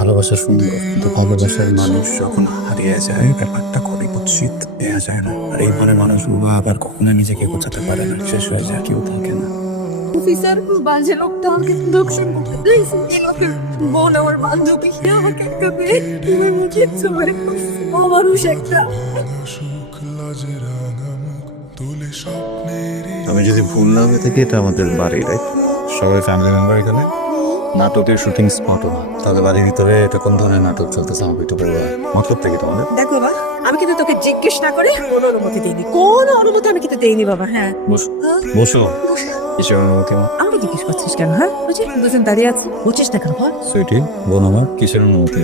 ভালোবাসা সুন্দর, কিন্তু ভালোবাসার মানুষ যখন হারিয়ে যায় ব্যাপারটা খুবই কুৎসিত, দেয়া যায় না। আর এই মনে মানুষগুলো আবার কখনো নিজেকে বোঝাতে পারে না, শেষ হয়ে যায়, কেউ থাকে না। অফিসার বাজে লোকটা আমাকে দর্শন করতে দিয়েছে। বোন আমার বান্ধবী আমাকে একটা মেয়ে তুমি মুখে চলে মানুষ একটা। আমি যদি ভুল না হয়ে থাকি, এটা আমাদের বাড়ি, রাইট? সবাই ফ্যামিলি মেম্বার এখানে। নাটকের শুটিং স্পটও না, তাহলে বাড়ির ভিতরে এটা কোন ধরনের নাটক চলতেছে আমাকে একটু বলবো। মতলব থেকে তোমাদের দেখো বাবা, আমি কিন্তু তোকে জিজ্ঞেস না করে কোনো অনুমতি দিইনি, কোনো অনুমতি আমি কিন্তু দেইনি বাবা। হ্যাঁ বসো বসো। কিসের অনুমতি? আমাকে জিজ্ঞেস করছিস কেন? হ্যাঁ বুঝি দুজন দাঁড়িয়ে আছে, বুঝিস না কেন? সুইটি, বোন আমার, কিসের অনুমতি?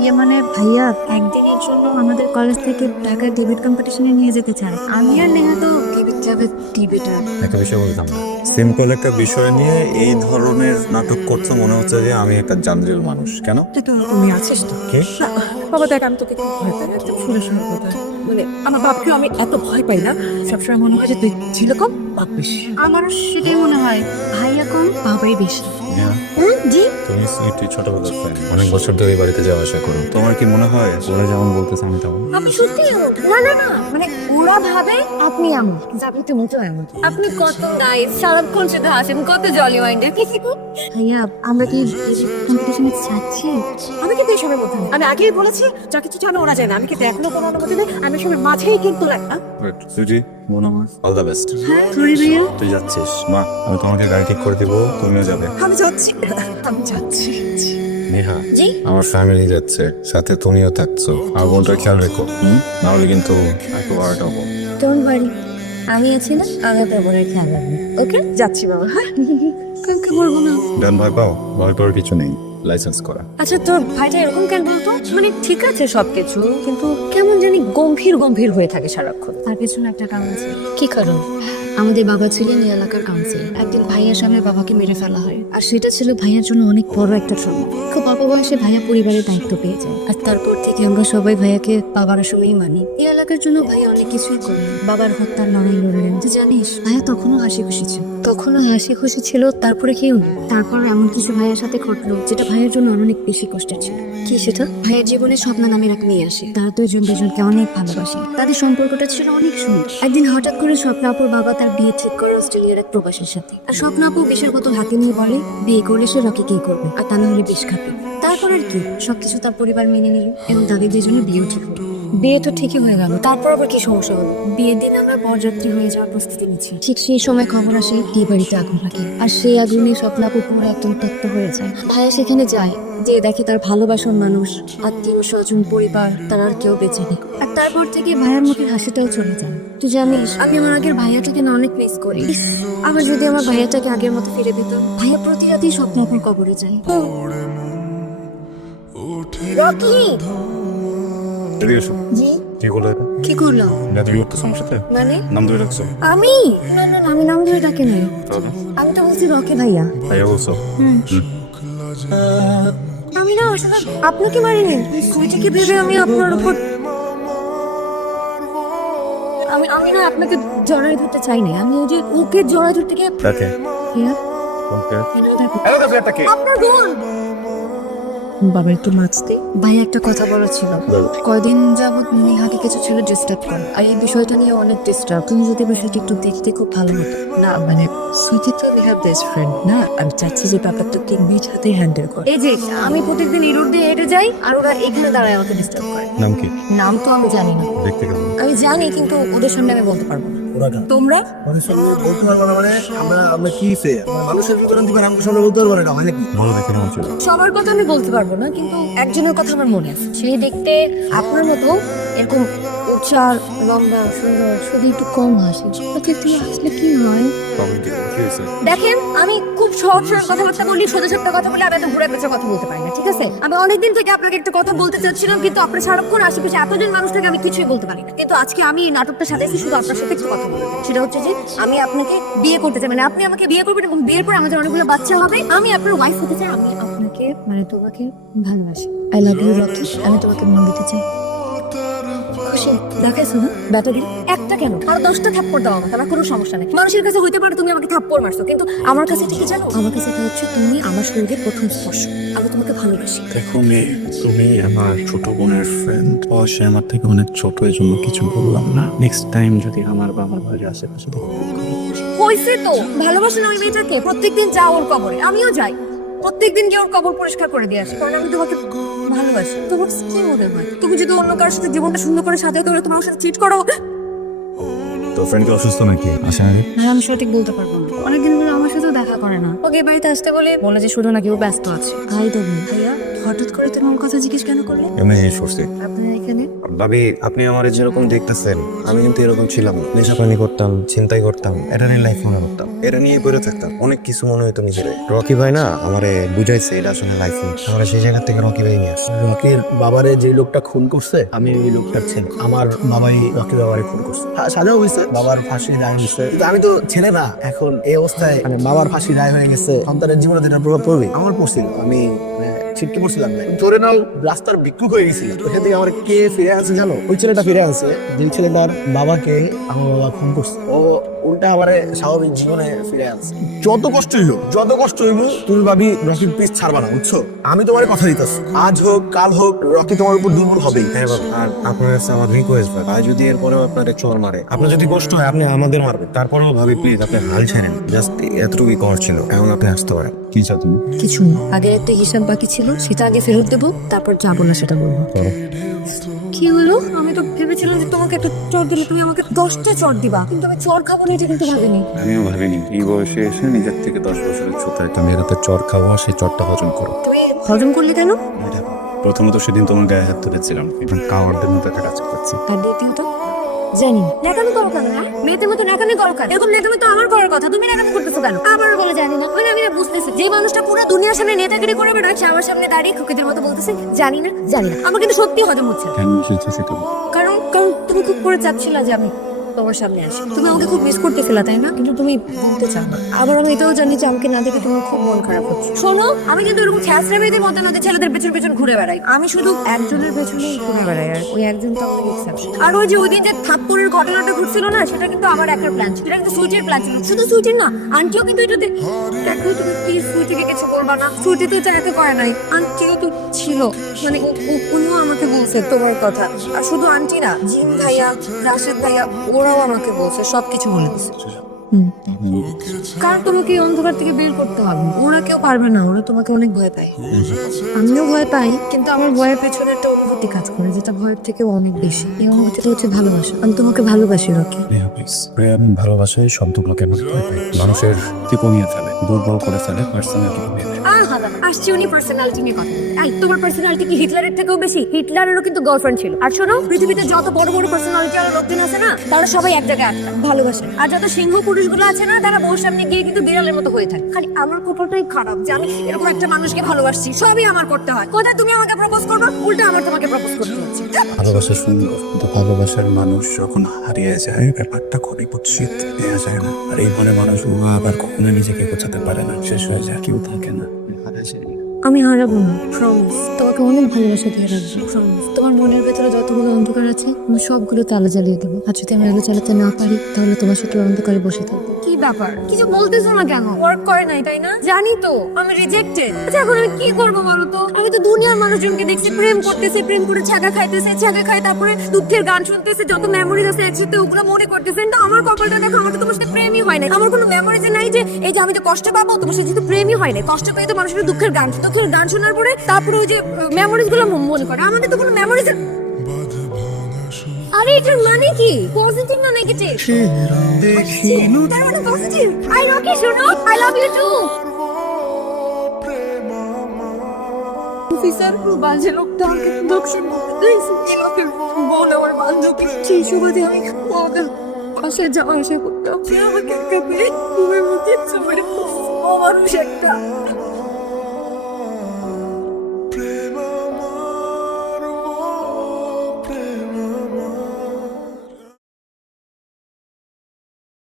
ইয়ে মানে ভাইয়া একদিনের জন্য আমাদের কলেজ থেকে ঢাকায় ডিবেট কম্পিটিশনে নিয়ে যেতে চায়। আমি আর নেহা তো ডিবেট যাবে, ডিবেটার। একটা বিষয় বলতাম না, সিম্পল একটা বিষয় নিয়ে এই ধরনের নাটক করছো, মনে হচ্ছে যে আমি একটা জানজিল মানুষ। কেন? তুই তো তুমি আছিস তো। কে? না, বাবা দেখ, আমি তোকে খুব ভয় পাই, একদম শুনে শুনে কথা। মানে আমার বাপকেও আমি এত ভয় পাই না, সবসময় মনে হয় যে তুই ছিল কম, বাপ বেশি। আমারও সেটাই মনে হয়, ভাইয়া কম বাবাই বেশি। জি তুমি সুইটি ছোটবেলার ফ্রেন্ড, অনেক বছর ধরে এই বাড়িতে যাওয়া আসা করো। তোমার কি মনে হয় ওরা যেমন বলতেছে আমি তেমন? আমি সত্যি এমন। না না না, মানে ওরা ভাবে আপনি এমন, আপনি তো মোটেও এমন। আপনি কত নাইস, সারাক্ষণ শুধু হাসেন, কত জলি মাইন্ডেড। ভাইয়া আমরা কি কম্পিটিশনে যাচ্ছি? আমি কিন্তু এই সময় মধ্যে নেই। আমি আগেই বলেছি যা কিছু জানো ওরা যায় না, আমি কিন্তু এখনো কোনো অনুমতি নেই। আমি সবের মাঝেই কিন্তু লাগতাম। সুইটি, বোন আমার, অল দ্য বেস্ট। সরি ভাইয়া। তুই যাচ্ছিস? মা, আমি তোমাকে গাড়ি ঠিক করে দিব, তুমিও যাবে। আমি যাচ্ছি, আমি যাচ্ছি। নেহা, জি? আমার ফ্যামিলি যাচ্ছে, সাথে তুমিও থাকছো। আর বোনটার খেয়াল রেখো, নাহলে কিন্তু একেবারে হবো। ডোন্ট ওয়ারি, আমি আছি না, আমি আপনার বোনের খেয়াল রাখবো। ওকে যাচ্ছি বাবা। কালকে বলবো না। ডান, ভয় পাও? ভয় পাওয়ার কিছু নেই, লাইসেন্স করা। আচ্ছা তোর ভাইটা এরকম কেন বলতো? মানে ঠিক আছে সবকিছু, কিন্তু কেমন জানি গম্ভীর গম্ভীর হয়ে থাকে সারাক্ষণ। তার পেছনে একটা কারণ আছে। কি কারণ? আমাদের বাবা ছিলেন এই এলাকার কাউন্সিলর। একদিন ভাইয়ার সামনে বাবাকে মেরে ফেলা হয়, আর সেটা ছিল ভাইয়ার জন্য অনেক বড় একটা ট্রমা। খুব অল্প বয়সে ভাইয়া পরিবারের দায়িত্ব পেয়ে যায়, আর তারপর থেকে আমরা সবাই ভাইয়াকে বাবার সময়ই মানি। এই এলাকার জন্য ভাইয়া অনেক কিছুই করলেন, বাবার হত্যার লড়াই লড়লেন। তুই জানিস ভাইয়া তখনও হাসি খুশি ছিল, তখনও হাসি খুশি ছিল। তারপরে কেউ নেই। তারপর এমন কিছু ভাইয়ের সাথে ঘটলো যেটা ভাইয়ের জন্য অনেক বেশি কষ্টের ছিল। কি সেটা? ভাইয়ের জীবনে স্বপ্না নামের এক মেয়ে আসে। তারা দুজন দুজনকে অনেক ভালোবাসে, তাদের সম্পর্কটা ছিল অনেক সুন্দর। একদিন হঠাৎ করে স্বপ্না আপুর বাবা তার বিয়ে ঠিক করে অস্ট্রেলিয়ার এক প্রবাসীর সাথে। আর স্বপ্না আপু বিষের বোতল হাতে নিয়ে বলে বিয়ে করলে সে রকিকেই করবে, আর তা না হলে বিষ খাবে। তারপর আর কি, সবকিছু তার পরিবার মেনে নিল এবং তাদের দুজনের বিয়েও ঠিক হলো। বিয়ে তো ঠিকই হয়ে গেল, তারপর আবার কি সমস্যা হলো? বিয়ের দিন আমরা বরযাত্রী হয়ে যাওয়ার প্রস্তুতি নিচ্ছি, ঠিক সেই সময় খবর আসে এই বাড়িতে আগুন লাগে। আর সেই আগুনে স্বপ্না আপু পুরো একদম তত্ত্ব হয়ে যায়। ভাইয়া সেখানে যায়, যে দেখে তার ভালোবাসার মানুষ, আত্মীয় স্বজন, পরিবার, তার আর কেউ বেঁচে নেই। আর তারপর থেকে ভাইয়ার মুখের হাসিটাও চলে যায়। তুই জানিস আমি আমার আগের ভাইয়াটাকে না অনেক মিস করি। ইস, আবার যদি আমার ভাইয়াটাকে আগের মতো ফিরে পেত। ভাইয়া প্রতি রাতেই স্বপ্ন আপুর কবরে যায়। রকি! এদিকে এসো। জি? কি করলো এটা? কি করলাম? না, তুমি করতেছো আমার সাথে? মানে নাম ধরে রাখছো? আমি না না না, আমি নাম ধরে ডাকি নাই। তাহলে? আমি তো বলছি রকি ভাইয়া। ভাইয়া বলছো? আমি না আসলে আপনাকে মারিনি, সুইটিকে ভেবে আমি আপনার উপর আমি আমি না আপনাকে জড়াই ধরতে চাই না। আমি ওই যে ওকে জড়াই ধরতে গিয়ে তাকে? হিয়া, ওকে। হিয়া, তাকে? আপনার বোন। বাবা একটু মাছতে। ভাই একটা কথা বলার ছিল। বলো। কয়দিন যাবত নেহাকে কিছু ছেলে ডিস্টার্ব করে, আর এই বিষয়টা নিয়ে অনেক ডিস্টার্ব। তুমি যদি বিষয়টা একটু দেখতে খুব ভালো হতো। না মানে সুইটি তো নেহার বেস্ট ফ্রেন্ড না, আমি চাচ্ছি যে ব্যাপারটা ঠিক নিজ হাতে হ্যান্ডেল করে। এই যে আমি প্রত্যেকদিন এই রোড দিয়ে হেঁটে যাই, আর ওরা এখানে দাঁড়ায় আমাকে ডিস্টার্ব করে। নাম কি? নাম তো আমি জানি না। দেখতে কেমন? আমি জানি, কিন্তু ওদের সামনে আমি বলতে পারবো না। তোমরা বলতে পারবো না মানে আমরা কি সে মানুষের ভিতরে দিবেন আমাকে সামনে বলতে পারবো না মানে কি বলো দেখে কেমন ছিল? সবার কথা আমি বলতে পারবো না, কিন্তু একজনের কথা আমার মনে আছে। সে দেখতে আপনার মতো, এরকম উচ্চার, লম্বা, সুন্দর, শুধু একটু কম হাসি। ওকে তুই আসলে কি হয়? প্রবলেম কি? কি হয়েছে? দেখেন আমি খুব সহজ সরল কথাবার্তা বলি, সোজা সাপটা কথা বলি, আমি এত ঘুরে পেঁচে কথা বলতে পারি না, ঠিক আছে? আমি অনেকদিন থেকে আপনাকে একটা কথা বলতে চাচ্ছিলাম, কিন্তু আপনার সারাক্ষণ আশেপাশে এতজন মানুষ থেকে আমি কিছুই বলতে পারি না। কিন্তু আজকে আমি এই নাটকটার সাথে শুধু আপনার সাথে একটু কথা বলতে চাই। সেটা হচ্ছে যে আমি আপনাকে বিয়ে করতে চাই, মানে আপনি আমাকে বিয়ে করবেন এবং বিয়ের পর আমাদের অনেকগুলো বাচ্চা হবে। আমি আপনার ওয়াইফ হতে চাই। আমি আপনাকে মানে তোমাকে ভালোবাসি। I love you Rocky. আমি তোমাকে মন দিতে চাই। খুশি দেখাইছো না ব্যাটা দিন একটা কেন আর 10টা থাপ্পড় দাও আমাকে, আমার কোনো সমস্যা নেই। মানুষের কাছে হইতে পারে তুমি আমাকে থাপ্পড় মারছো, কিন্তু আমার কাছে এটা কি জানো? আমার কাছে এটা হচ্ছে তুমি আমার শরীরের প্রথম স্পর্শ। আমি তোমাকে ভালোবাসি। দেখো মেয়ে, তুমি আমার ছোট বোনের ফ্রেন্ড, সে আমার থেকে অনেক ছোট, এই জন্য কিছু বললাম না। নেক্সট টাইম যদি আমার বাবার বাড়ির আশেপাশে দেখো, হইছে তো, ভালোবাসো না ওই মেয়েটাকে? প্রত্যেকদিন যাও ওর কবরে, আমিও যাই প্রত্যেকদিন গিয়ে ওর কবর পরিষ্কার করে দিয়ে আসি, কারণ আমি তোমাকে ভালোবাসি। তোমার কি মনে হয় তুমি যদি অন্য কারোর সাথে জীবনটা সুন্দর করে সাজাতে হলে তোমার সাথে চিট করো? তো ফ্রেন্ড কি অসুস্থ নাকি? আসে নাকি? হ্যাঁ, আমি সঠিক বলতে পারবো না, অনেকদিন ধরে আমার সাথেও দেখা করে না। ওকে বাড়িতে আসতে বলে যে শুধু নাকি ও ব্যস্ত আছে। ভাই দেবো ভাইয়া, হঠাৎ করে তুমি ওর কথা জিজ্ঞেস কেন করলে? এমনি জিজ্ঞেস করছি। আপনার এখানে ভাবি, আপনি আমার যেরকম দেখতেছেন আমি কিন্তু এরকম ছিলাম না। নেশাপানি করতাম, চিন্তাই করতাম, এটা নিয়ে লাইফ মনে করতাম, এটা নিয়ে পড়ে থাকতাম, অনেক কিছু মনে হতো নিজের। রকি ভাই না আমারে বুঝাইছে এটা আসলে লাইফ না। আমরা সেই জায়গা থেকে রকি ভাই নিয়ে আসছি। রকির বাবারে যে লোকটা খুন করছে, আমি ওই লোকটার ছেলে। আমার বাবাই রকির বাবারে খুন করছে। সাজাও হয়েছে, বাবার ফাঁসি রায় হয়েছে, কিন্তু আমি তো ছেলে না। এখন এই অবস্থায় মানে বাবার ফাঁসি রায় হয়ে গেছে, সন্তানের জীবনে যেটা প্রভাব পড়বে আমার পড়ছিল। আমি ছিটকে পড়ছিলাম না, ধরে নাও রাস্তার ভিক্ষুক হয়ে গেছিল। ওখান থেকে আমার কে ফিরে আসছে জানো? ওই ছেলেটা ফিরে আসছে, যে ছেলেটার বাবাকে আমার বাবা খুন করছে। ও উল্টা আমার স্বাভাবিক জীবনে ফিরে আসছে। যত কষ্ট হইল তুমি ভাবি রকির পিস ছাড়বা না, বুঝছো? আমি তোমার কথা দিতেছি, আজ হোক কাল হোক রকি তোমার উপর দুর্বল হবেই। হ্যাঁ বাবা, আর আপনার কাছে আমার রিকোয়েস্ট, ভাই যদি এরপরেও আপনার চোর মারে, আপনার যদি কষ্ট হয় আপনি আমাদের মারবেন, তারপরেও ভাবি প্লিজ আপনি হাল ছেড়েন। জাস্ট এতটুকুই করার ছিল, এখন আপনি আসতে পারেন। কি চাও তুমি? কিছু না, আগের একটা হিসাব বাকি ছিল সেটা আগে ফেরত দেবো, তারপর যাবো না সেটা বলবো। কি হলো? আমি তো ভেবেছিলাম যে তোমাকে একটা চর দিলে তুমি আমাকে 10টা চর দিবা, কিন্তু আমি চর খাবো না এটা কিন্তু ভাবিনি। আমিও ভাবিনি এই বয়সে এসে নিজের থেকে 10 বছরের ছোট একটা মেয়ের হাতে চর খাওয়া, সেই চরটা হজম করো। তুমি হজম করলে কেন? প্রথমত সেদিন তোমার গায়ে হাত তুলেছিলাম, এখন কাওয়ারদের মতো একটা কাজ করছি। আর দ্বিতীয়ত জানি না ন্যাকামি করো কেন? হ্যাঁ, মেয়েদের মতো ন্যাকামি করো কেন? এরকম ন্যাকামি তো আমার করার কথা, তুমি ন্যাকামি করতেছো কেন? আবার বলে জানি না, মানে আমি না বুঝতেছি যে মানুষটা পুরো দুনিয়ার সামনে নেতাগিরি করে বেড়ায়, সে আমার সামনে দাঁড়িয়ে খুকিদের মতো বলতেছে জানি না। আমার কিন্তু সত্যি হজম হচ্ছে না। কেন এসেছে সেটা বলো। কারণ তুমি খুব করে চাচ্ছিলা যে আমি তোমার সামনে আসি, তুমি আমাকে খুব মিস করতেছিলা তাই না? কিন্তু তুমি বলতে চাও না। আবার আমি এটাও জানি যে আমাকে না দেখে তোমার খুব মন খারাপ হচ্ছে। শোনো, আমি কিন্তু এরকম ছ্যাঁচড়া মেয়েদের মতো না যে ছেলেদের পেছন পেছন ঘুরে বেড়াই। আমি শুধু একজনের পেছনেই ঘুরে বেড়াই, আর ওই একজন তো আমাদের এক্সেপশন। আর ওই যে ওই দিন যে থাপ্পড়ের ঘটনাটা ঘটছিল না, সেটা কিন্তু আমার একটা প্ল্যান ছিল, এটা কিন্তু সুইটের প্ল্যান ছিল। শুধু সুইটের না, আন্টিও কিন্তু এটাতে। দেখো তুমি প্লিজ সুইটিকে কিছু বলবা না, সুইটি তো চাইতে করে নাই, আন্টিও তো ছিল, মানে উনিও আমাকে বলছে তোমার কথা। আর শুধু আন্টি না, জিম ভাইয়া, রাশেদ ভাইয়া, ওরাও আমাকে বলছে, সবকিছু বলে দিচ্ছে। কারণ তোমাকে এই অন্ধকার থেকে বের করতে হবে, ওরা কেউ পারবে না, ওরা তোমাকে অনেক ভয় পায়। আমিও ভয় পাই, কিন্তু আমার ভয়ের পেছনে একটা অনুভূতি কাজ করে, যেটা ভয়ের থেকে অনেক বেশি। এই অনুভূতিটা হচ্ছে ভালোবাসা। আমি তোমাকে ভালোবাসি রকি। প্রেম ভালোবাসায় শব্দগুলোকে মানুষের কি কমিয়ে ফেলে, দুর্বল করে ফেলে, পার্সোনালিটি কমিয়ে ফেলে। আসছি উনি পার্সোনালিটি নিয়ে কথা বলতে। এই তোমার পার্সোনালিটি কি হিটলারের থেকেও বেশি? হিটলারেরও কিন্তু গার্লফ্রেন্ড ছিল। আর শোনো, পৃথিবীতে যত বড় বড় পার্সোনালিটি আর লোকজন আছে না, তারা সবাই এক জায়গায় আটকা ভালোবাসে। আর যত সিংহ পুরুষগুলো আছে না, তারা বউর সামনে গিয়ে কিন্তু বিড়ালের মতো হয়ে থাকে। খালি আমার কপালটাই খারাপ যে আমি এরকম একটা মানুষকে ভালোবাসছি, সবই আমার করতে হয়। কোথায় তুমি আমাকে প্রপোজ করবে, উল্টা আমার তোমাকে প্রপোজ করতে হচ্ছে। ভালোবাসা সুন্দর, কিন্তু ভালোবাসার মানুষ যখন হারিয়ে যায় ব্যাপারটা খুবই কুৎসিত নেওয়া যায় না। আর এই মনে মানুষ আবার কখনো নিজেকে গোছাতে পারে না, শেষ হয়ে যায়, কেউ থাকে না, হারা যায়। আমি হারাবো না, প্রমিস। তোমাকে অনেক ভালোবাসা দিয়ে রাখবো, প্রমিস। তোমার মনের ভেতরে যতগুলো অন্ধকার আছে আমি সবগুলো তালা জ্বালিয়ে দেবো। আর যদি আমি আলো চালাতে না পারি, তাহলে তোমার সাথে অন্ধকারে বসে থাকবো। কি ব্যাপার, কিছু বলতেছো না কেন? ওয়ার্ক করে নাই তাই না? জানি তো আমি রিজেক্টেড। আচ্ছা এখন আমি কি করবো বলো তো? আমি তো দুনিয়ার মানুষজনকে দেখছি প্রেম করতেছে, প্রেম করে ছাগা খাইতেছে, ছাগা খাই তারপরে দুঃখের গান শুনতেছে, যত মেমোরিজ আছে একসাথে ওগুলো মনে করতেছে। কিন্তু আমার কপালটা দেখো, আমার তো তোমার সাথে প্রেমই হয় না। আমার কোনো মেমোরিজ নাই যে এই যে আমি তো কষ্ট পাবো, তোমার সাথে যেহেতু প্রেমই হয় না। কষ্ট পেয়ে তো মানুষের দুঃখের গান শোনার পরে তারপরে ওই যে মেমোরিজ গুলো মনে করে। আমাদের তো কোনো মেমোরিজ। আরে এটার মানে কি? পজিটিভ না নেগেটিভ? তার মানে পজিটিভ। আই রকি, শোনো, I love you too. Officer বাজে লোকটা আমাকে দর্শন করতে দিয়েছে, এই লোকের বোন আমার বান্ধবী। সেই সুবাদে আমি ওদের বাসায় যাওয়া আসা করতাম। আমাকে একটা মেয়ে ঘুমের মধ্যে চলে, ও মানুষ একটা।